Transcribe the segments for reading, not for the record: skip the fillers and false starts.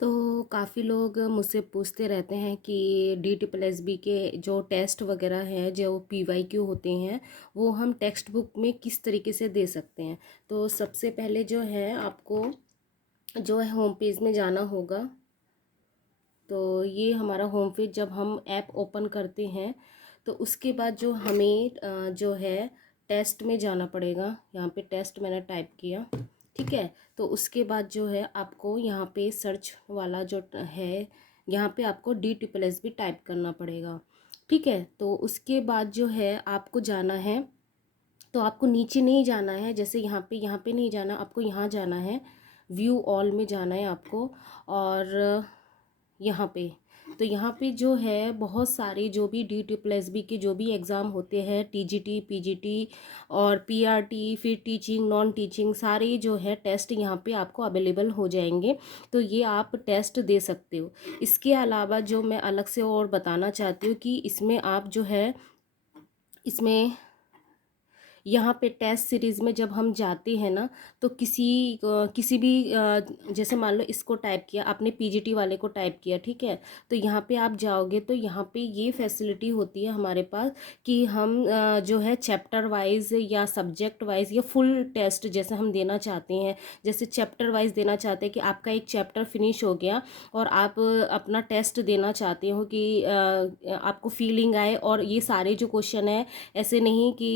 तो काफ़ी लोग मुझसे पूछते रहते हैं कि DSSB के जो टेस्ट वगैरह हैं, जो PYQ होते हैं, वो हम टेक्स्ट बुक में किस तरीके से दे सकते हैं। तो सबसे पहले जो है आपको जो है होम पेज में जाना होगा। तो ये हमारा होम पेज जब हम ऐप ओपन करते हैं तो उसके बाद जो हमें जो है टेस्ट में जाना पड़ेगा। यहाँ पे टेस्ट मैंने टाइप किया, ठीक है। तो उसके बाद जो है आपको यहाँ पे सर्च वाला जो है, यहाँ पे आपको DSSB टाइप करना पड़ेगा, ठीक है। तो उसके बाद जो है आपको जाना है, तो आपको नीचे नहीं जाना है, जैसे यहाँ पे नहीं जाना, आपको यहाँ जाना है, व्यू ऑल में जाना है आपको। और यहाँ पे तो यहाँ पे जो है बहुत सारे जो भी DSSB के जो भी एग्ज़ाम होते हैं, TGT PGT और PRT, फिर टीचिंग नॉन टीचिंग, सारे जो है टेस्ट यहाँ पे आपको अवेलेबल हो जाएंगे। तो ये आप टेस्ट दे सकते हो। इसके अलावा जो मैं अलग से और बताना चाहती हूँ कि इसमें आप जो है इसमें यहाँ पे टेस्ट सीरीज़ में जब हम जाते हैं ना, तो किसी भी जैसे मान लो इसको टाइप किया आपने, PGT वाले को टाइप किया, ठीक है। तो यहाँ पे आप जाओगे तो यहाँ पे ये फैसिलिटी होती है हमारे पास कि हम जो है चैप्टर वाइज या सब्जेक्ट वाइज या फुल टेस्ट जैसे हम देना चाहते हैं। जैसे चैप्टर वाइज देना चाहते हैं कि आपका एक चैप्टर फिनिश हो गया और आप अपना टेस्ट देना चाहते हो कि आपको फीलिंग आए, और ये सारे जो क्वेश्चन है ऐसे नहीं कि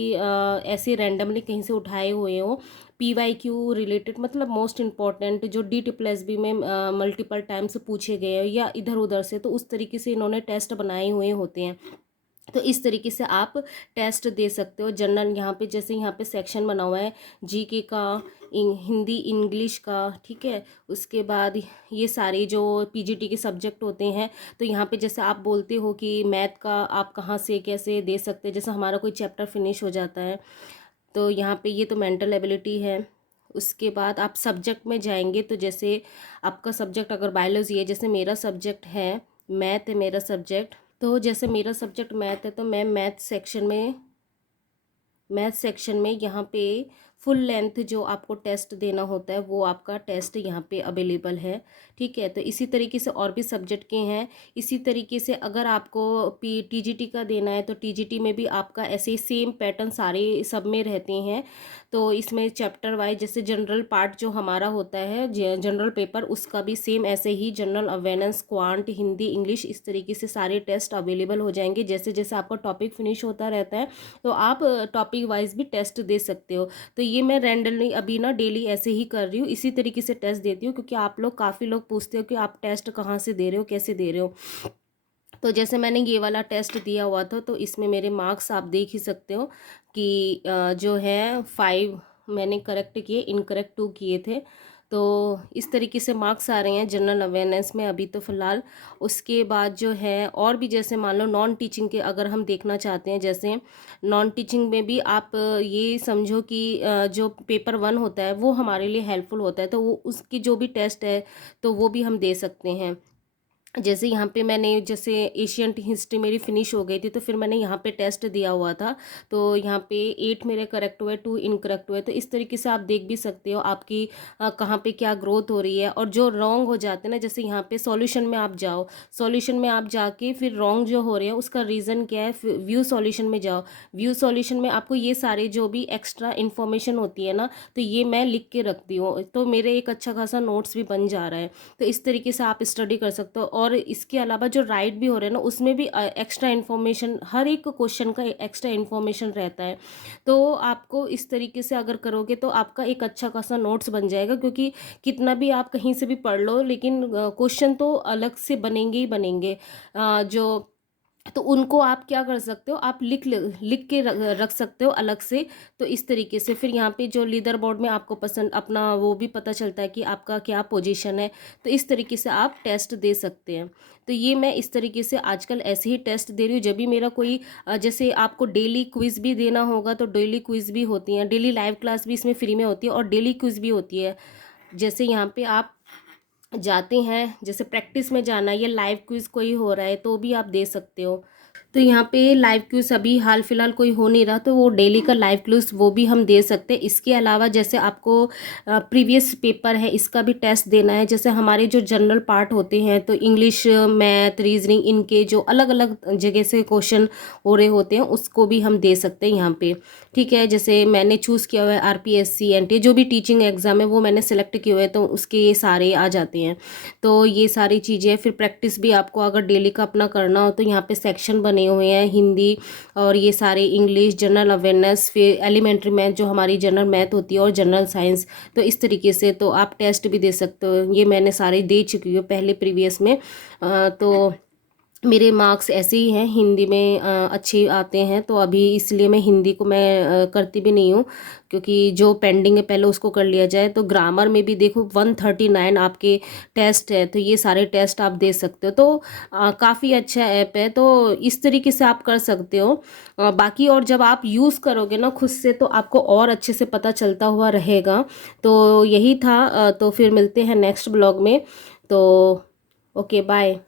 ऐसे रैंडमली कहीं से उठाए हुए हो। PYQ रिलेटेड मतलब मोस्ट इम्पॉर्टेंट जो DSSB में मल्टीपल टाइम्स पूछे गए हैं या इधर उधर से, तो उस तरीके से इन्होंने टेस्ट बनाए हुए होते हैं। तो इस तरीके से आप टेस्ट दे सकते हो। जनरल यहाँ पे जैसे यहाँ पे सेक्शन बना हुआ है GK का, हिंदी इंग्लिश का, ठीक है। उसके बाद ये सारे जो PGT के सब्जेक्ट होते हैं, तो यहाँ पे जैसे आप बोलते हो कि मैथ का आप कहाँ से कैसे दे सकते हैं, जैसे हमारा कोई चैप्टर फिनिश हो जाता है तो यहाँ पे ये तो मेंटल एबिलिटी है। उसके बाद आप सब्जेक्ट में जाएंगे तो जैसे आपका सब्जेक्ट अगर बायोलॉजी है, जैसे मेरा सब्जेक्ट है मैथ है मेरा सब्जेक्ट, तो जैसे मेरा सब्जेक्ट मैथ है तो मैं मैथ सेक्शन में यहाँ पे फुल लेंथ जो आपको टेस्ट देना होता है वो आपका टेस्ट यहाँ पे अवेलेबल है, ठीक है। तो इसी तरीके से और भी सब्जेक्ट के हैं। इसी तरीके से अगर आपको TGT का देना है तो TGT में भी आपका ऐसे सेम पैटर्न सारे सब में रहते हैं। तो इसमें चैप्टर वाइज जैसे जनरल पार्ट जो हमारा होता है जनरल पेपर, उसका भी सेम ऐसे ही general awareness, quant, Hindi, English, इस तरीके से सारे टेस्ट अवेलेबल हो जाएंगे। जैसे जैसे आपका टॉपिक फिनिश होता रहता है तो आप टॉपिक वाइज भी टेस्ट दे सकते हो। तो ये मैं रैंडमली अभी ना डेली ऐसे ही कर रही हूँ, इसी तरीके से टेस्ट देती हूँ, क्योंकि आप लोग काफ़ी लोग पूछते हो कि आप टेस्ट कहाँ से दे रहे हो, कैसे दे रहे हो। तो जैसे मैंने ये वाला टेस्ट दिया हुआ था तो इसमें मेरे मार्क्स आप देख ही सकते हो कि जो है 5 मैंने करेक्ट किए, इनकरेक्ट 2 किए थे। तो इस तरीके से मार्क्स आ रहे हैं जनरल अवेयरनेस में अभी तो फ़िलहाल। उसके बाद जो है और भी जैसे मान लो नॉन टीचिंग के अगर हम देखना चाहते हैं, जैसे नॉन टीचिंग में भी आप ये समझो कि जो पेपर 1 होता है वो हमारे लिए हेल्पफुल होता है, तो वो उसकी जो भी टेस्ट है तो वो भी हम दे सकते हैं। जैसे यहाँ पे मैंने जैसे एशियन हिस्ट्री मेरी फिनिश हो गई थी तो फिर मैंने यहाँ पे टेस्ट दिया हुआ था, तो यहाँ पे 8 मेरे करेक्ट हुए, 2 इनकरेक्ट हुए। तो इस तरीके से आप देख भी सकते हो आपकी कहाँ पे क्या ग्रोथ हो रही है। और जो रॉन्ग हो जाते हैं ना, जैसे यहाँ पे सॉल्यूशन में आप जाओ, सॉल्यूशन में आप जाके फिर रॉन्ग जो हो रहे हैं उसका रीज़न क्या है, व्यू सॉल्यूशन में जाओ। व्यू सॉल्यूशन में आपको ये सारे जो भी एक्स्ट्रा इन्फॉर्मेशन होती है ना, तो ये मैं लिख के रखती हूँ, तो मेरे एक अच्छा खासा नोट्स भी बन जा रहा है। तो इस तरीके से आप स्टडी कर सकते हो। और इसके अलावा जो राइट भी हो रहे हैं ना, उसमें भी एक्स्ट्रा इन्फॉर्मेशन, हर एक क्वेश्चन का एक्स्ट्रा इन्फॉर्मेशन रहता है। तो आपको इस तरीके से अगर करोगे तो आपका एक अच्छा खासा नोट्स बन जाएगा, क्योंकि कितना भी आप कहीं से भी पढ़ लो लेकिन क्वेश्चन तो अलग से बनेंगे ही बनेंगे। जो तो उनको आप क्या कर सकते हो, आप लिख के रख सकते हो अलग से। तो इस तरीके से फिर यहाँ पे जो लीडर बोर्ड में आपको पसंद अपना वो भी पता चलता है कि आपका क्या पोजीशन है। तो इस तरीके से आप टेस्ट दे सकते हैं। तो ये मैं इस तरीके से आजकल ऐसे ही टेस्ट दे रही हूँ। जब भी मेरा कोई जैसे आपको डेली क्विज भी देना होगा तो डेली क्विज भी होती हैं, डेली लाइव क्लास भी इसमें फ्री में होती है और डेली क्विज भी होती है। जैसे यहाँ पे आप जाते हैं, जैसे प्रैक्टिस में जाना या लाइव क्विज कोई हो रहा है तो भी आप दे सकते हो। तो यहाँ पे लाइव क्विज अभी हाल फिलहाल कोई हो नहीं रहा, तो वो डेली का लाइव क्विज वो भी हम दे सकते हैं। इसके अलावा जैसे आपको प्रीवियस पेपर है इसका भी टेस्ट देना है, जैसे हमारे जो जनरल पार्ट होते हैं तो इंग्लिश, मैथ, रीजनिंग, इनके जो अलग अलग जगह से क्वेश्चन हो रहे होते हैं उसको भी हम दे सकते हैं यहाँ पे। ठीक है, जैसे मैंने चूज़ किया हुआ है RPSC NT जो भी टीचिंग एग्जाम है वो मैंने सेलेक्ट किए हुए हैं, तो उसके ये सारे आ जाते हैं। तो ये सारी चीज़ें, फिर प्रैक्टिस भी आपको अगर डेली का अपना करना हो तो यहाँ पे सेक्शन बने हुए हैं, हिंदी और ये सारे इंग्लिश, जनरल अवेयरनेस, फिर एलिमेंट्री मैथ जो हमारी जनरल मैथ होती है और जनरल साइंस। तो इस तरीके से तो आप टेस्ट भी दे सकते हो, ये मैंने सारे दे चुकी हूँ पहले प्रीवियस में। तो मेरे मार्क्स ऐसे ही हैं, हिंदी में अच्छे आते हैं, तो अभी इसलिए मैं हिंदी को मैं करती भी नहीं हूँ, क्योंकि जो पेंडिंग है पहले उसको कर लिया जाए। तो ग्रामर में भी देखो 139 आपके टेस्ट है, तो ये सारे टेस्ट आप दे सकते हो। तो काफ़ी अच्छा ऐप है, तो इस तरीके से आप कर सकते हो। बाकी और जब आप यूज़ करोगे ना खुद से तो आपको और अच्छे से पता चलता हुआ रहेगा। तो यही था, तो फिर मिलते हैं नेक्स्ट ब्लॉग में। तो ओके, बाय।